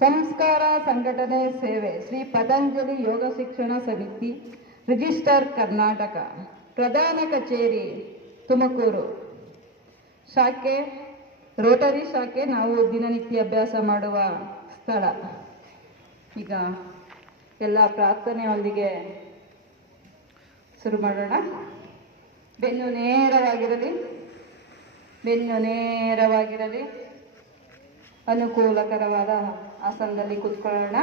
ಸಂಸ್ಕಾರ ಸಂಘಟನೆ ಸೇವೆ ಶ್ರೀ ಪತಂಜಲಿ ಯೋಗ ಶಿಕ್ಷಣ ಸಮಿತಿ ರಿಜಿಸ್ಟರ್ ಕರ್ನಾಟಕ ಪ್ರಧಾನ ಕಚೇರಿ ತುಮಕೂರು ಶಾಖೆ ರೋಟರಿ ಶಾಖೆ ನಾವು ದಿನನಿತ್ಯ ಅಭ್ಯಾಸ ಮಾಡುವ ಸ್ಥಳ. ಈಗ ಎಲ್ಲ ಪ್ರಾರ್ಥನೆಯೊಂದಿಗೆ ಶುರು ಮಾಡೋಣ. ಬೆನ್ನು ನೇರವಾಗಿರಲಿ. ಅನುಕೂಲಕರವಾದ ಆಸನದಲ್ಲಿ ಕೂತ್ಕೊಳ್ಳೋಣ.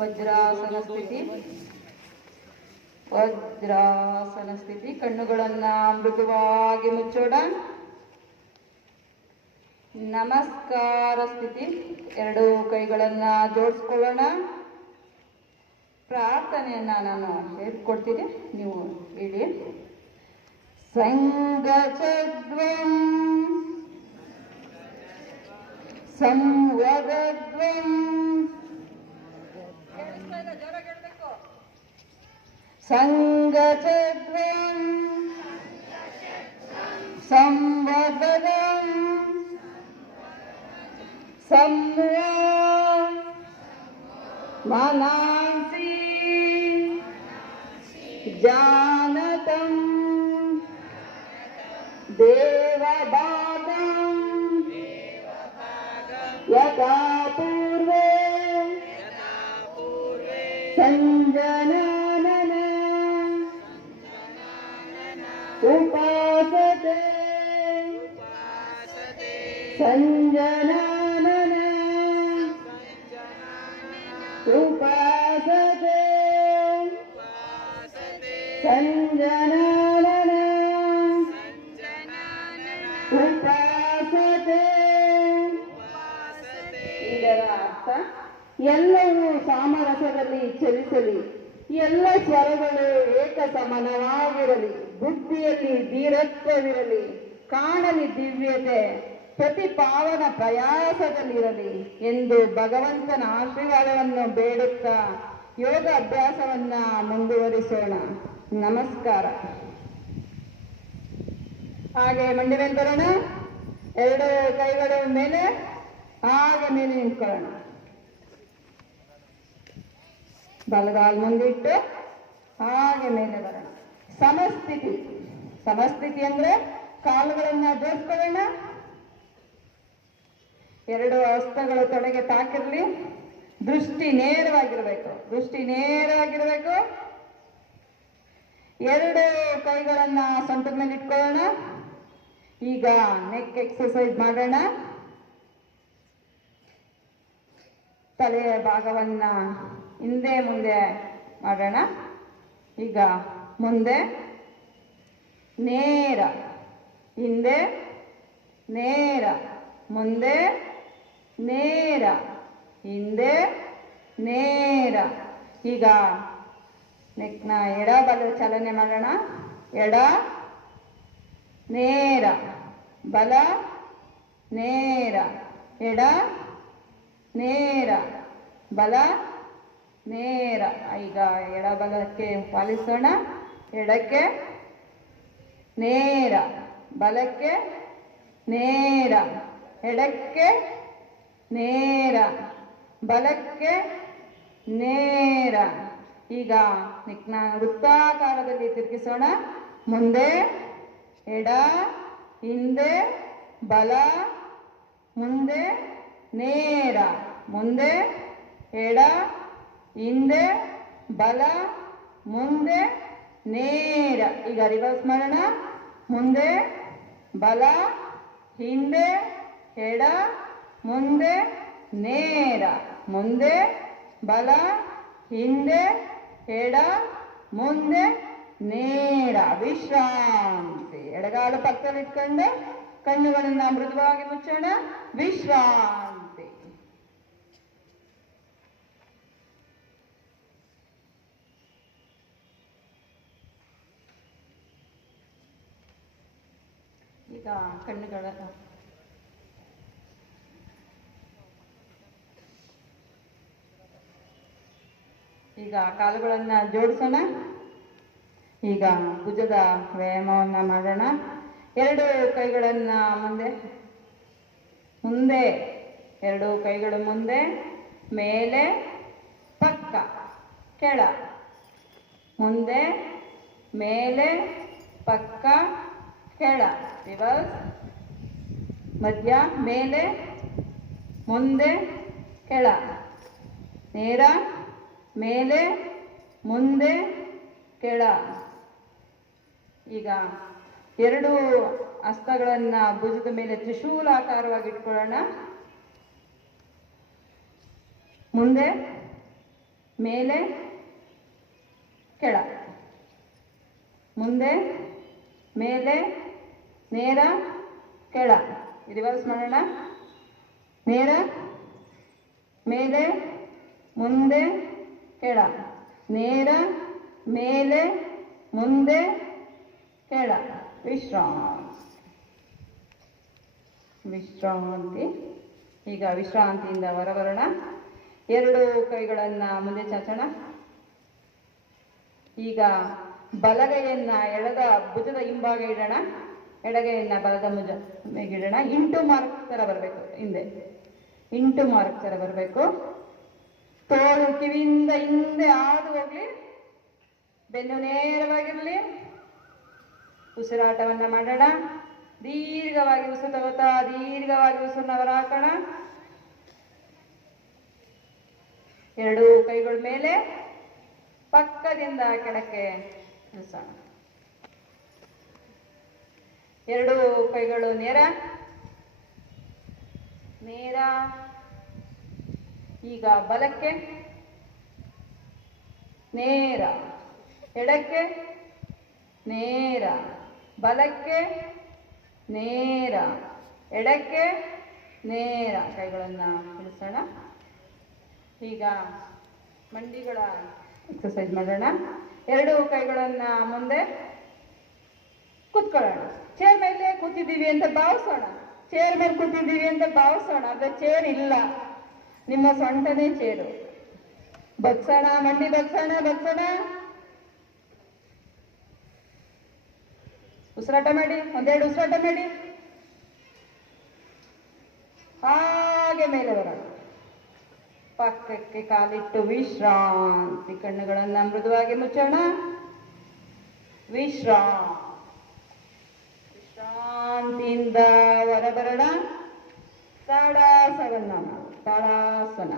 ವಜ್ರಾಸನ ಸ್ಥಿತಿ. ಕಣ್ಣುಗಳನ್ನ ಮೃದುವಾಗಿ ಮುಚ್ಚೋಣ. ನಮಸ್ಕಾರ ಸ್ಥಿತಿ. ಎರಡು ಕೈಗಳನ್ನ ಜೋಡಿಸ್ಕೊಳ್ಳೋಣ. ಪ್ರಾರ್ಥನೆಯನ್ನ ನಾನು ಹೇಳ್ಕೊಡ್ತೀನಿ, ನೀವು ಹೇಳಿ. ಸಂಗಚದ್ವಂ ಸಂವದದ್ವಂ ಸಂಗಚದ್ವಂ ಸಂವದದಂ ಸಂವಾ ಮನಾಂಸಿ ಜಾನತಂ ದೇವಭಾಗಂ ಯಥಾ ಪೂರ್ವೇ ಸಂಜನಾನನ ಉಪಾಸತೆ ಸಂಜನಾನನ ಉಪಾಸತೆ ಸಂಜನಾನನ ಉಪಾಸತೆ. ಇದರ ಅರ್ಥ ಎಲ್ಲವೂ ಸಾಮರಸ್ಯದಲ್ಲಿ ಚಲಿಸಲಿ, ಎಲ್ಲ ಸ್ವರಗಳು ಏಕ ಸಮಾನವಾಗಿರಲಿ, ಬುದ್ಧಿಯಲ್ಲಿ ಧೀರತ್ವವಿರಲಿ, ಕಾಣಲಿ ದಿವ್ಯತೆ, ಪ್ರತಿ ಪಾವನ ಪ್ರಯಾಸದಲ್ಲಿರಲಿ ಎಂದು ಭಗವಂತನ ಆಶೀರ್ವಾದವನ್ನು ಬೇಡುತ್ತಾ ಯೋಗ ಅಭ್ಯಾಸವನ್ನ ಮುಂದುವರಿಸೋಣ. ನಮಸ್ಕಾರ. ಹಾಗೆ ಮಂಡಿ ಮೇಲೆ ಬರೋಣ. ಎರಡು ಕೈಗಳ ಮೇಲೆ ಹಾಗೆ ಮೇಲೆ ನಿಂತ್ಕೊಳ್ಳೋಣ. ಬಲಗಾಲ್ ಮುಂದಿಟ್ಟು ಹಾಗೆ ಮೇಲೆ ಬರೋಣ. ಸಮಸ್ಥಿತಿ ಅಂದ್ರೆ ಕಾಲುಗಳನ್ನ ಜೋಡಿಸ್ಕೊಳ್ಳೋಣ. ಎರಡು ಹಸ್ತಗಳು ತೊಡೆಗೆ ತಾಕಿರ್ಲಿ. ದೃಷ್ಟಿ ನೇರವಾಗಿರ್ಬೇಕು. ಎರಡು ಕೈಗಳನ್ನ ಸೊಂಟದ ಮೇಲೆ ಇಟ್ಕೊಳ್ಳೋಣ. ಈಗ ನೆಕ್ ಎಕ್ಸರ್ಸೈಸ್ ಮಾಡೋಣ. ತಲೆಯ ಭಾಗವನ್ನ ಹಿಂದೆ ಮುಂದೆ ಮಾಡೋಣ. ಈಗ ಮುಂದೆ ನೇರ, ಹಿಂದೆ ನೇರ, ಮುಂದೆ ನೇರ, ಹಿಂದೆ ನೇರ. ಈಗ ನೆಕ್ನ ಎಡ ಬಲ ಚಲನೆ ಮಾಡೋಣ. ಎಡ ನೇರ, ಬಲ ನೇರ, ಎಡ ನೇರ, ಬಲ ನೇರ. ಈಗ ಎಡ ಬಲಕ್ಕೆ ಪಾಲಿಸೋಣ. ಎಡಕ್ಕೆ ನೇರ, ಬಲಕ್ಕೆ ನೇರ, ಎಡಕ್ಕೆ ನೇರ, ಬಲಕ್ಕೆ ನೇರ. ಈಗ ನೆಕ್ನ ವೃತ್ತಾಕಾರದಲ್ಲಿ ತಿರುಗಿಸೋಣ. ಮುಂದೆ ಎಡ, ಹಿಂದೆ ಬಲ, ಮುಂದೆ ನೇರ, ಮುಂದೆ ಎಡ, ಹಿಂದೆ ಬಲ, ಮುಂದೆ ನೇರ. ಈಗ ರಿವರ್ಸ್ ಮಾಡೋಣ. ಮುಂದೆ ಬಲ, ಹಿಂದೆ ಎಡ, ಮುಂದೆ ನೇರ, ಮುಂದೆ ಬಲ, ಹಿಂದೆ ಎಡ, ಮುಂದೆ ನೇರ. ವಿಶ್ರಾಂತಿ. ಎಡಗಾಲು ಪಕ್ಕದಲ್ಲಿ ಇಟ್ಕೊಂಡು ಕಣ್ಣುಗಳನ್ನ ಮೃದುವಾಗಿ ಮುಚ್ಚೋಣ. ವಿಶ್ರಾಂತಿ. ಈಗ ಕಣ್ಣುಗಳ ಈಗ ಕಾಲುಗಳನ್ನ ಜೋಡಿಸೋಣ. ಈಗ ಭುಜದ ವ್ಯಾಯಾಮವನ್ನ ಮಾಡೋಣ. ಎರಡು ಕೈಗಳನ್ನ ಮುಂದೆ, ಎರಡು ಕೈಗಳು ಮುಂದೆ, ಮೇಲೆ ಪಕ್ಕ ಕೆಳ, ಮುಂದೆ ಮೇಲೆ ಪಕ್ಕ ಕೆಳ, ರಿವರ್ಸ್, ಮಧ್ಯ ಮೇಲೆ ಮುಂದೆ ಕೆಳ, ನೇರ ಮೇಲೆ ಮುಂದೆ ಕೆಳ. ಈಗ ಎರಡು ಹಸ್ತಗಳನ್ನ ಭುಜದ ಮೇಲೆ ತ್ರಿಶೂಲಾಕಾರವಾಗಿ ಇಟ್ಕೊಳ್ಳೋಣ. ಮುಂದೆ ಮೇಲೆ ಕೆಳ, ಮುಂದೆ ಮೇಲೆ ನೇರ ಕೆಳ. ರಿವರ್ಸ್ ಮಾಡೋಣ. ನೇರ ಮೇಲೆ ಮುಂದೆ ಕೆಳ, ನೇರ ಮೇಲೆ ಮುಂದೆ ಕೆಳ. ವಿಶ್ರಾಂತಿ. ಈಗ ವಿಶ್ರಾಂತಿಯಿಂದ ಹೊರಬರೋಣ. ಎರಡು ಕೈಗಳನ್ನು ಮುಂದೆ ಚಾಚೋಣ. ಈಗ ಬಲಗೈಯನ್ನ ಎಡದ ಭುಜದ ಹಿಂಭಾಗ ಇಡೋಣ, ಎಡಗೈಯನ್ನ ಬಲದ ಭುಜ ಇಡೋಣ. ಇಂಟು ಮಾರ್ಕ್ ತರ ಬರಬೇಕು, ಹಿಂದೆ ಇಂಟು ಮಾರ್ಕ್ ತರ ಬರಬೇಕು. ತೋಳು ಕಿವಿಯಿಂದ ಹಿಂದೆ ಹಾದು ಹೋಗ್ಲಿ, ಬೆನ್ನು ನೇರವಾಗಿರಲಿ. ಉಸಿರಾಟವನ್ನ ಮಾಡೋಣ. ದೀರ್ಘವಾಗಿ ಉಸಿರು ತಗೋತಾ ದೀರ್ಘವಾಗಿ ಉಸಿರನ್ನ ಹೊರಹಾಕೋಣ. ಎರಡು ಕೈಗಳ ಮೇಲೆ ಪಕ್ಕದಿಂದ ಕೆಳಕ್ಕೆ ಇಳಿಸೋಣ. ಎರಡು ಕೈಗಳು ನೇರ ನೇರ. ಈಗ ಬಲಕ್ಕೆ ನೇರ, ಎಡಕ್ಕೆ ನೇರ, ಬಲಕ್ಕೆ ನೇರ, ಎಡಕ್ಕೆ ನೇರ. ಕೈಗಳನ್ನು ಇಳಿಸೋಣ. ಈಗ ಮಂಡಿಗಳ ಎಕ್ಸರ್ಸೈಸ್ ಮಾಡೋಣ. ಎರಡು ಕೈಗಳನ್ನ ಮುಂದೆ ಕೂತ್ಕೊಳ್ಳೋಣ. ಚೇರ್ ಮೇಲೆ ಕೂತಿದ್ದೀವಿ ಅಂತ ಭಾವಿಸೋಣ. ಚೇರ್ ಮೇಲೆ ಕೂತಿದ್ದೀವಿ ಅಂತ ಭಾವಿಸೋಣ. ಅದು ಚೇರ್ ಇಲ್ಲ, ನಿಮ್ಮ ಸೊಂಟನೇ ಚೇರು. ಬಗ್ಸೋಣ, ಮಂಡಿ ಬಗ್ಸೋಣ, ಬಗ್ಸೋಣ. ಉಸಿರಾಟ ಮಾಡಿ, ಒಂದೆರಡು ಉಸಿರಾಟ ಮಾಡಿ. ಹಾಗೆ ಮೇಲೆ ಬರೋಣ. ಪಕ್ಕಕ್ಕೆ ಕಾಲಿಟ್ಟು ವಿಶ್ರಾಂತಿ. ಕಣ್ಣುಗಳನ್ನ ಮೃದುವಾಗಿ ಮುಚ್ಚೋಣ. ವಿಶ್ರಾಂತಿಯಿಂದ ಹೊರಬರೋಣ. ತಾಡಾಸನ.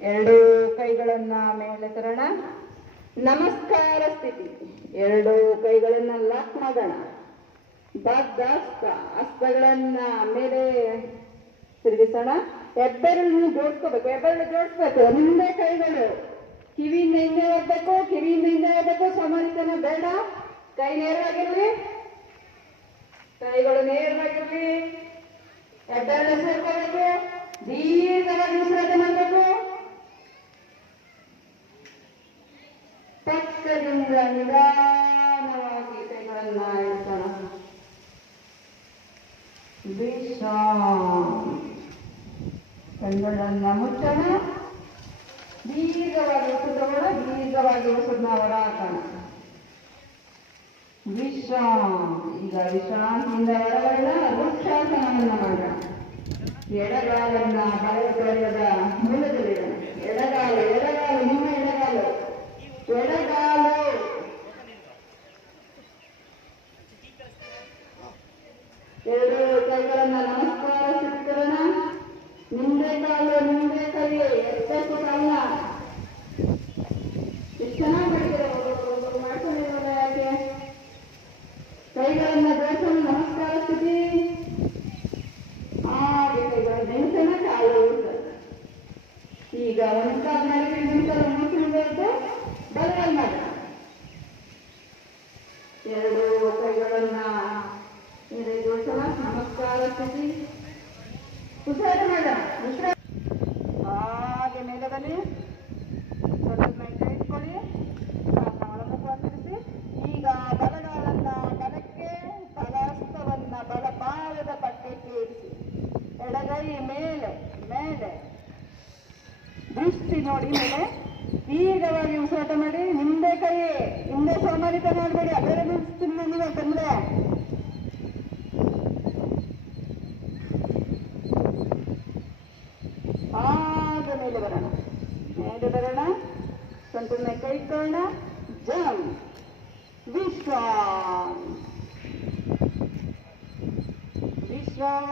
ಎರಡು ಕೈಗಳನ್ನ ಮೇಲೆ ತರೋಣ. ನಮಸ್ಕಾರ ಸ್ಥಿತಿ. ಎರಡು ಕೈಗಳನ್ನ ಲಾಕ್ ಮಾಡೋಣ. ಹಸ್ತಗಳನ್ನ ಮೇಲೆ ತಿರುಗಿಸೋಣ. ಹೆಬ್ಬೆರಳನ್ನು ಜೋಡಿಸ್ಕೋಬೇಕು, ಹೆಬ್ಬೆರಳು ಜೋಡಿಸ್ಬೇಕು. ಮುಂದೆ ಕೈಗಳು ಕಿವಿಯಿಂದ ಹಿಂದೆ ಹೋಗ್ಬೇಕು, ಕಿವಿಯಿಂದ ಹಿಂದೆ ಹೋಗ್ಬೇಕು. ಸಮಾನಿತನ ಬೇಡ. ಕೈ ನೇರವಾಗಿರ್ಲಿ, ಕೈಗಳು ನೇರವಾಗಿರ್ಲಿ. ಹೆಬ್ಬೆರಳು ಸೇರ್ಕೋಬೇಕು. ದೀರ್ಘವಾಗಿ ಉಸಿರಾಟ ಮಾಡಬೇಕು. ಪಕ್ಕದಿಂದ ನಿಧಾನವಾಗಿ ಕೈಗಳನ್ನ ಇಳಿಸೋಣ. ಕಣ್ಣುಗಳನ್ನ ಮುಚ್ಚೋಣ. ದೀರ್ಘವಾಗಿ ಉಸಿರು ತಗೋಣ. ದೀರ್ಘವಾಗಿ ಉಸಿರನ್ನ ಹೊರಹಾಕೋಣ. ಈಗ ವಿಶ್ರಾಂತಿಯಿಂದ ಹೊರಬರೋಣ. ವೃಕ್ಷಾಸನವನ್ನ ಮಾಡೋಣ. ಎಡಗಾಲನ್ನ ಬಲಗೈದ ಮೂಲದಲ್ಲಿಡೋಣ. ಎಡಗಾಲು ನಿಮ್ಮ ಎಡಗಾಲು. ಎರಡು ಕೈಗಳನ್ನ ನಮಸ್ಕಾರ ಸ್ಥಿತಿಕರಣ. ನಿಂದೆ ಕಾಲು ನಿಂದೆ ಕೈ, ಎತ್ತಕ್ಕೂ ಕಾಲ. ಎಷ್ಟು ಚೆನ್ನಾಗಿ ಮಾಡಿದ್ದೀರ, ಮಾಡ್ಕೊಂಡಿರೋಣ. ಯಾಕೆ ಕೈಗಳನ್ನ ಜೋಡಿಸೋಣ. ನಮಸ್ಕಾರ ಸ್ಥಿತಿ. ಹಾಗೆ ಕೈಗಳ ನೆನೆಸೋಣ. ಕಾಲು ಈಗ ಒಂದು ಕಾಲ ಮೇಲೆ ನಿಂತಲ್ಲ ಮುಗಿಸಬೇಕು. ಬಲಗೈ ಮಾಡೋಣ. ಎರಡು ಕೈಗಳನ್ನ ಜೋಡಿಸೋಣ. ನಮಸ್ಕಾರ ಸ್ಥಿತಿ. ಉಸಿರಾಟ ಮಾಡೋಣ. ಹಾಗೆ ಮೇಲೆ ಬನ್ನಿ. ಸ್ವಲ್ಪ ಕೈ ಇಟ್ಕೊಳ್ಳಿ. ಒಳಮುಖ ತಿರುಗಿಸಿ. ಈಗ ಬಲಗಾಲನ್ನ ಬಲಕ್ಕೆ, ಬಲಹಸ್ತವನ್ನ ಬಲಪಾದದ ಪಕ್ಕಕ್ಕೆ ಇರಿಸಿ. ಎಡಗೈ ಮೇಲೆ ಮೇಲೆ, ದೃಷ್ಟಿ ನೋಡಿ ಮೇಲೆ. ದೀರ್ಘವಾಗಿ ಉಸಿರಾಟ ಮಾಡಿ. ನಿಂದೆ ಕೈ, ಹಿಂದೆ ಸೋಮಾರಿತ ಮಾಡಬೇಡಿ. ಬೇರೆ ನಿಲ್ಸ್ತೀನಿ ನೀವು ತಂದ್ರೆ. ಹಾಗೆ ಮೇಲೆ ಬರೋಣ. ಸೊಂಟದ ಕೈ ಇಟ್ಕೊಳ್ಳೋಣ. ಜಂಪ್. ವಿಶ್ರಾಮ್. ವಿಶ್ರಾಂತಿ.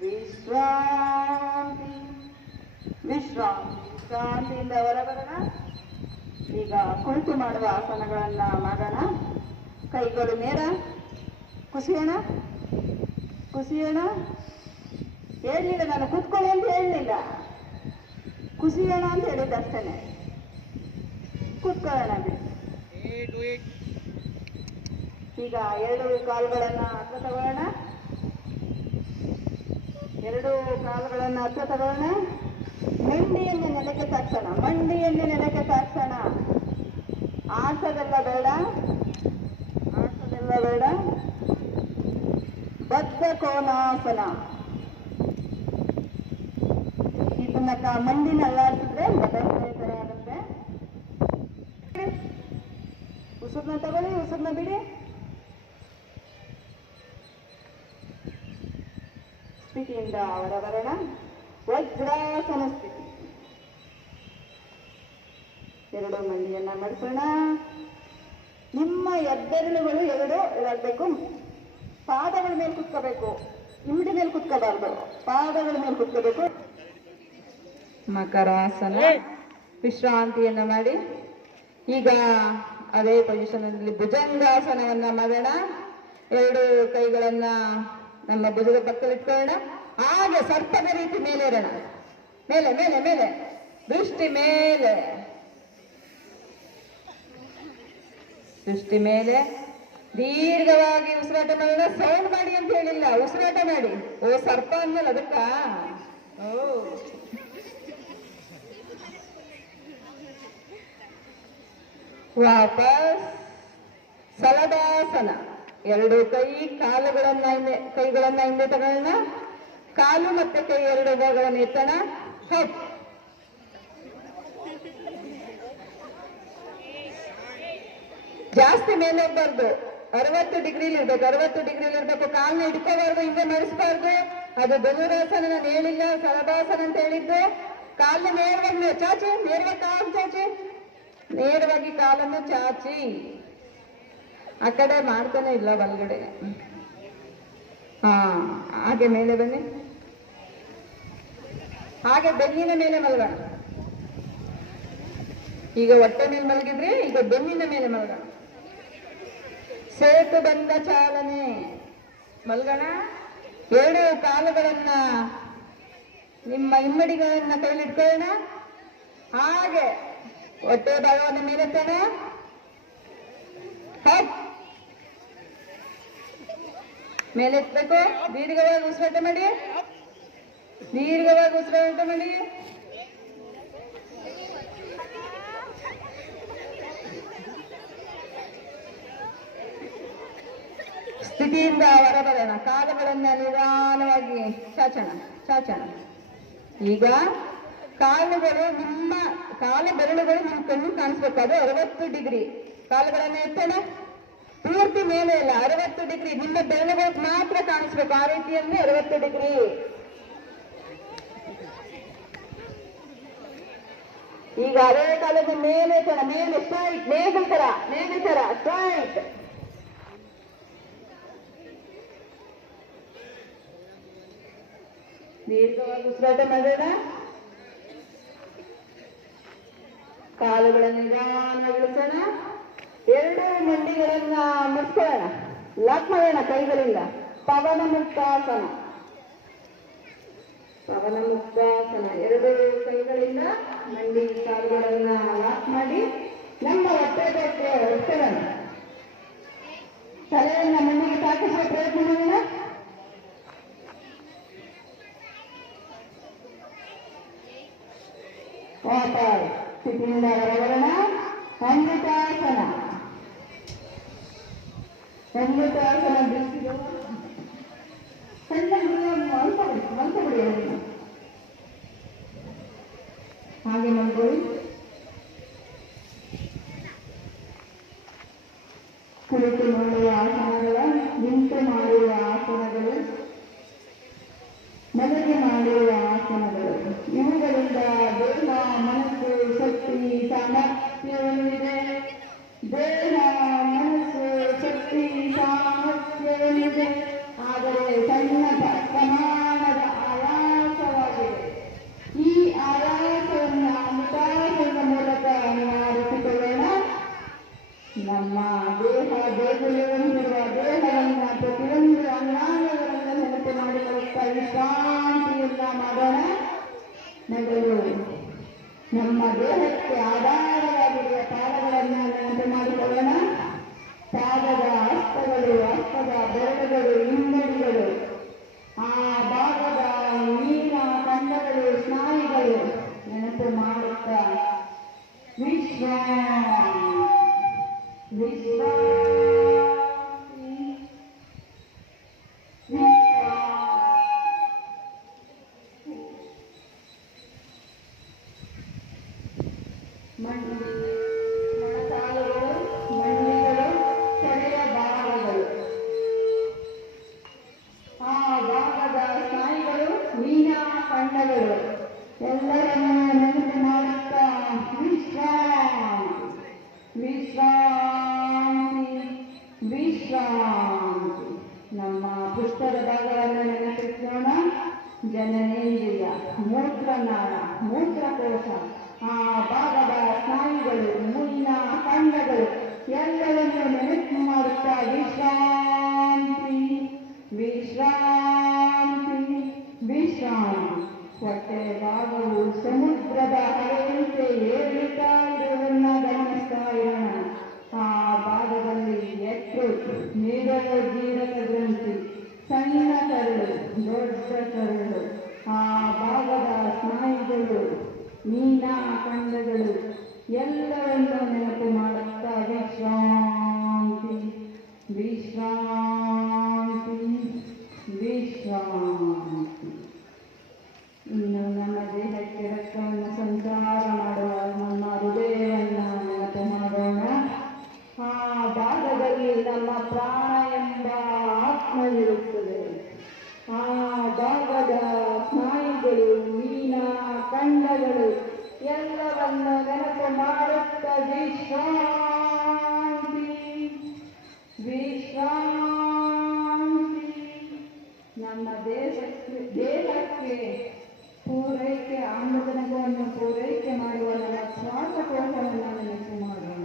ವಿಶ್ರಾಂತಿ. ವಿಶ್ರಾಂತಿ. ವಿಶ್ರಾಂತಿಯಿಂದ ಹೊರಬರೋಣ. ಈಗ ಕುಳಿತು ಮಾಡುವ ಆಸನಗಳನ್ನ ಮಾಡೋಣ. ಕೈಗಳು ನೇರ. ಕುಸಿಯೋಣ. ಕುಸಿಯೋಣ. ಹೇಳಲಿಲ್ಲ, ನಾನು ಕೂತ್ಕೊಳ್ಳಿ ಅಂತ ಹೇಳಲಿಲ್ಲ, ಕುಸಿಯೋಣ ಅಂತ ಹೇಳಿದ್ದೆ ಅಷ್ಟೇನೆ. ಕೂತ್ಕೊಳ್ಳೋಣ ಬಿಡಿ. ಈಗ ಎರಡು ಕಾಲುಗಳನ್ನ ಹತ್ರ ತಗೊಳ್ಳೋಣ. ಎರಡು ಕಾಲುಗಳನ್ನ ಹತ್ರ ತಗೊಳ್ಳೋಣ. ಮಂಡಿಯನ್ನು ನೆಲಕ್ಕೆ ತಾಕ್ಸೋಣ. ಮಂಡಿಯನ್ನು ನೆಲಕ್ಕೆ ತಾಕ್ಸೋಣ. ಆಸದೆಲ್ಲ ಬೇಡ, ಆಸದೆಲ್ಲ ಬೇಡ. ಬದ್ಧ ಕೋನಾಸನ. ಇದನ್ನ ಮಂಡಿನ ಅಲ್ಲಾಡಿಸಿದ್ರೆ ಬದಲಾವಣೆ ತರ ಆಗುತ್ತೆ. ಉಸಿರನ್ನ ತಗೊಳ್ಳಿ, ಉಸಿರನ್ನ ಬಿಡಿ. ಸ್ಥಿತಿಯಿಂದ ಹೊರಬರೋಣ. ವಜ್ರಾಸನ ಸ್ಥಿತಿ. ಎರಡು ಮಂಡಿಯನ್ನ ಮಡಿಸೋಣ. ನಿಮ್ಮ ಹೆಬ್ಬೆರಳುಗಳು ಎರಡು ಇರಬೇಕು. ಪಾದಗಳ ಮೇಲೆ ಕುತ್ಕೋಬೇಕು, ಇಮಿಡಿ ಮೇಲೆ ಕುತ್ಕೋಬಾರ್ದು. ಪಾದಗಳ ಮೇಲೆ ಕುತ್ಕೋಬೇಕು. ಮಕರಾಸನ. ವಿಶ್ರಾಂತಿಯನ್ನ ಮಾಡಿ ಈಗ ಅದೇ ಪೊಸಿಷನ್ ಅಲ್ಲಿ ಭುಜಂಗಾಸನವನ್ನ ಮಾಡೋಣ. ಎರಡು ಕೈಗಳನ್ನ ನಮ್ಮ ಭುಜದ ಪಕ್ಕದಲ್ಲಿ ಇಟ್ಕೊಳ್ಳೋಣ. ಹಾಗೆ ಸರ್ಪದ ರೀತಿ ಮೇಲೆ ಇರೋಣ. ಮೇಲೆ ಮೇಲೆ ಮೇಲೆ, ದೃಷ್ಟಿ ಮೇಲೆ, ದೃಷ್ಟಿ ಮೇಲೆ. ದೀರ್ಘವಾಗಿ ಉಸಿರಾಟ ಮಾಡೋಣ. ಸೌಂಡ್ ಮಾಡಿ ಅಂತ ಹೇಳಿಲ್ಲ, ಉಸಿರಾಟ ಮಾಡಿ. ಓ ಸರ್ಪ ಅಂದಲ್ಲ ಅದಕ್ಕ. ಓ ವಾಪಸ್ ಸಲದಾಸನ. ಎರಡು ಕೈಗಳನ್ನ ಹಿಂದೆ ತಗೊಳ್ಳೋಣ. ಕಾಲು ಮತ್ತೆ ಕೈ ಎರಡು ಭಾಗಗಳನ್ನು ಎತ್ತೋಣ. ಹಪ್. ಜಾಸ್ತಿ ಮೇಲೆ ಹೋಗ್ಬಾರ್ದು. 60 ಡಿಗ್ರಿಲಿ ಇರ್ಬೇಕು. 60 ಡಿಗ್ರಿಲಿ ಇರ್ಬೇಕು. ಕಾಲನ್ನ ಹಿಡ್ಕೋಬಾರ್ದು, ಹಿಂದೆ ನಡೆಸಬಾರ್ದು. ಅದು ಧನುರಾಸನ ನಾನು ಹೇಳಿಲ್ಲ, ಸಲಭಾಸನ ಅಂತ ಹೇಳಿದ್ದು. ಕಾಲನ್ನ ನೇರವಾಗಿ ಚಾಚಿ, ನೇರವಾಗಿ ಕಾಲು ಚಾಚಿ, ನೇರವಾಗಿ ಕಾಲನ್ನು ಚಾಚಿ. ಆ ಕಡೆ ಮಾಡ್ತಾನೆ ಇಲ್ಲ ಬಲಗಡೆ. ಹಾಗೆ ಮೇಲೆ ಬನ್ನಿ. ಹಾಗೆ ಬೆನ್ನಿನ ಮೇಲೆ ಮಲಗೋಣ. ಈಗ ಹೊಟ್ಟೆ ಮೇಲೆ ಮಲಗಿದ್ರೆ ಈಗ ಬೆನ್ನಿನ ಮೇಲೆ ಮಲಗೋಣ. ಸೇತು ಬಂದ ಚಾಲನೆ. ಮಲಗೋಣ. ಎರಡು ಕಾಲುಗಳನ್ನ ನಿಮ್ಮ ಇಮ್ಮಡಿಗಳನ್ನ ಕೈಲಿಟ್ಕೊಳ್ಳೋಣ. ಹಾಗೆ ಹೊಟ್ಟೆ ಭಾಗವನ್ನು ಮೇಲೆತ್ತೋಣ. ಹಪ್. ಮೇಲೆತ್ತಬೇಕು. ದೀರ್ಘವಾಗಿ ಉಸಿರಾಟ ಮಾಡಿ. ದೀರ್ಘವಾಗಿ ಉಸಿರಾಟ ಮಾಡಿ. ಸ್ಥಿತಿಯಿಂದ ಹೊರಬರೋಣ. ಕಾಲುಗಳನ್ನ ನಿಧಾನವಾಗಿ ಚಾಚೋಣ, ಚಾಚೋಣ. ಈಗ ಕಾಲುಗಳು ನಿಮ್ಮ ಕಾಲು ಬೆರಳುಗಳು ನಿಮ್ಮ ಕಣ್ಣು ಕಾಣಿಸ್ಬೇಕು. ಅದು 60 ಡಿಗ್ರಿ. ಕಾಲುಗಳನ್ನ ಎತ್ತೋಣ. ಪೂರ್ತಿ ಮೇಲೆ ಇಲ್ಲ, 60 ಡಿಗ್ರಿ. ನಿಮ್ಮ ಬೆರಳುಗಳು ಮಾತ್ರ ಕಾಣಿಸ್ಬೇಕು. ಆ ರೀತಿಯಲ್ಲಿ 60 ಡಿಗ್ರಿ. ಈಗ ಅದೇ ಕಾಲದ ಮೇಲೆ ಎತ್ತೋಣ. ಮೇಲೆ ಸ್ಟ್ರೈಟ್, ನೇಗಿಲ್ ತರ, ನೇಗಿಲ್ ತರ ಸ್ಟ್ರೈಟ್. ದೀರ್ಘವಾಗಿ ಉಸಿರಾಟ ಮಾಡೋಣ. ಕಾಲುಗಳನ್ನು ನಿಧಾನವಾಗಿ ಇಳಿಸೋಣ. ಎರಡು ಮಂಡಿಗಳನ್ನ ಮುಚ್ಕೊಳ್ಳೋಣ. ಲಾಕ್ ಮಾಡೋಣ ಕೈಗಳಿಂದ. ಪವನ ಮುಕ್ತಾಸನ. ಪವನ ಮುಕ್ತಾಸನ. ಎರಡು ಕೈಗಳಿಂದ ಮಂಡಿ ಕಾಲುಗಳನ್ನ ಲಾಕ್ ಮಾಡಿ ನಮ್ಮ ಹೊಟ್ಟೆ ಇಟ್ಕೊಳ್ಳೋಣ. ತಲೆಯನ್ನ ಮಂಡಿಗೆ ತಾಕಿಸುವ ಪ್ರಯತ್ನ ಮಾಡೋಣ. ವಾಪಸ್ ಸ್ಥಿತಿಯಿಂದ ಹೊರಬರೋಣ. ಅಮೃತಾಸನ. ಅಮೃತಾಸನ. ದೃಷ್ಟಿಗೆ ಸಣ್ಣ ಮಲ್ಕೊಬಿಡಿ. ಹಾಗೆ ಮಲ್ಕೊಳ್ಳಿ. ಕುಳಿತು ಮಾಡುವ ಆಸನಗಳ, ನಿಂತು ಮಾಡುವ ಆಸನಗಳು, ಮಲಗಿ ಮಾಡುವ ಆಸನಗಳು, ಇವುಗಳಿಂದ ದೇಹ ಮನಸ್ಸು ಶಕ್ತಿ ಸಾಮರ್ಥ್ಯ ಹೊಂದಿದೆ. ದೇಹ ಮನಸ್ಸು ಶಕ್ತಿ ಸಾಮರ್ಥ್ಯ ಹೊಂದಿದೆ, ಆದರೆ ಸಣ್ಣ ಪ್ರಮಾಣದ ಆಯಾಸವಾಗಿದೆ. ಈ ಆಯಾಸವನ್ನು ಮುಖಾಸನದ ಮೂಲಕ ನಿವಾರಿಸಿಕೊಳ್ಳೋಣ. ನಮ್ಮ ದೇಹದಲ್ಲಿ ಹೊಂದಿರುವ ದೇಹವನ್ನು ಪ್ರತಿಯೊಂದು ಅಂಗಾಂಗಗಳನ್ನು ನೆನಪು ಮಾಡಿಕೊಳ್ಳುತ್ತಾ ವಿಶ್ರಾಂತಿಯಿಂದ ಮಾಡೋಣ. ಮೊದಲು ನಮ್ಮ ದೇಹಕ್ಕೆ ಆಧಾರವಾಗಿರುವ ಪಾದಗಳನ್ನು ನೆನಪು ಮಾಡಿಕೊಳ್ಳೋಣ. ಪಾದದ ಹಸ್ತಗಳು, ಹಸ್ತದ ಬೆರಳುಗಳು, ಹಿಂಬಡಿಗಳು, ಆ ಭಾಗದ ನೀರಿನ ಖಂಡಗಳು, ಸ್ನಾಯುಗಳು ನೆನಪು ಮಾಡುತ್ತಾ ಮೊಣಕಾಲುಗಳು, ಮಂಡಿಗಳು, ತೊಡೆಯ ಭಾಗಗಳು, ಆ ಭಾಗದ ಸ್ನಾಯುಗಳು, ಮೀನ ಖಂಡಗಳು ಎಲ್ಲರನ್ನೂ ನೆನಪು ಮಾಡುತ್ತಾ ವಿಶ್ರಾಂತಿ. ನಮ್ಮ ಪುಷ್ಟದ ಭಾಗವನ್ನು ನೆನಪಿಸೋಣ. ಜನನೇಂದ್ರಿಯ, ಮೂತ್ರನಾಳ, ಮೂತ್ರಕೋಶ, ಆ ಭಾಗದ ಸ್ನಾಯುಗಳು, ಮುನ್ನ ಖಂಡಗಳು ಎಲ್ಲವನ್ನು ನೆನಪು ಮಾಡುತ್ತಾ ವಿಶ್ರಾಂತಿ. ಹೊಟ್ಟೆ ಭಾಗವು ಸಮುದ್ರದ ಅಲೆಯಂತೆ ಏರುತ್ತಾ ಇರುವುದನ್ನ ಗಮನಿಸ್ತಾ ಇರೋಣ. ಆ ಭಾಗದಲ್ಲಿ ಯಕೃತ್, ಮೇದೋಜೀರಕ ಗ್ರಂಥಿ, ಸಣ್ಣ ಕರಳು, ದೊಡ್ಡ ಕರಳು, ಆ ಭಾಗದ ಸ್ನಾಯುಗಳು, ಮೀನ ಖಂಡಗಳು ಎಲ್ಲವನ್ನು ನೆನಪು ಮಾಡುತ್ತಾ ವಿಶ್ರಾಂತಿ. ಇನ್ನು ನಮ್ಮ ದೇಹಕ್ಕೆ ರಕ್ತವನ್ನು ಸಂಚಾರ ಮಾಡುವ ನಮ್ಮ ಹೃದಯವನ್ನು ನೆನಪು ಮಾಡೋಣ. ಆ ಭಾಗದಲ್ಲಿ ನಮ್ಮ ಪ್ರಾಣ ಎಂಬ ಆತ್ಮವಿರುತ್ತದೆ. ಆ ಭಾಗದ ಸ್ನಾಯುಗಳು, ಮೀನ ಖಂಡಗಳು ಎಲ್ಲವನ್ನು ನೆನಪು ಮಾಡುತ್ತಾ ವಿಶ್ರಾಂತಿ. ನಮ್ಮ ದೇಹಕ್ಕೆ ಪೂರೈಕೆ, ಆಮ್ಲಜನಕವನ್ನು ಪೂರೈಕೆ ಮಾಡುವ ನಮ್ಮ ಶ್ವಾಸಕೋಶವನ್ನು ನೆನಪು ಮಾಡೋಣ.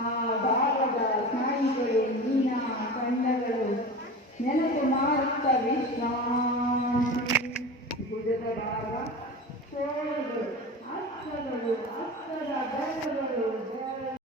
ಆ ಭಾಗದ ಸ್ನಾಯುಗಳು, ಮೀನ ಖಂಡಗಳು ನೆನಪು ಮಾಡುತ್ತಾ ವಿಶ್ರಾಂತಿ. ಭುಜದ ಭಾಗ, ತೋಳುಗಳು,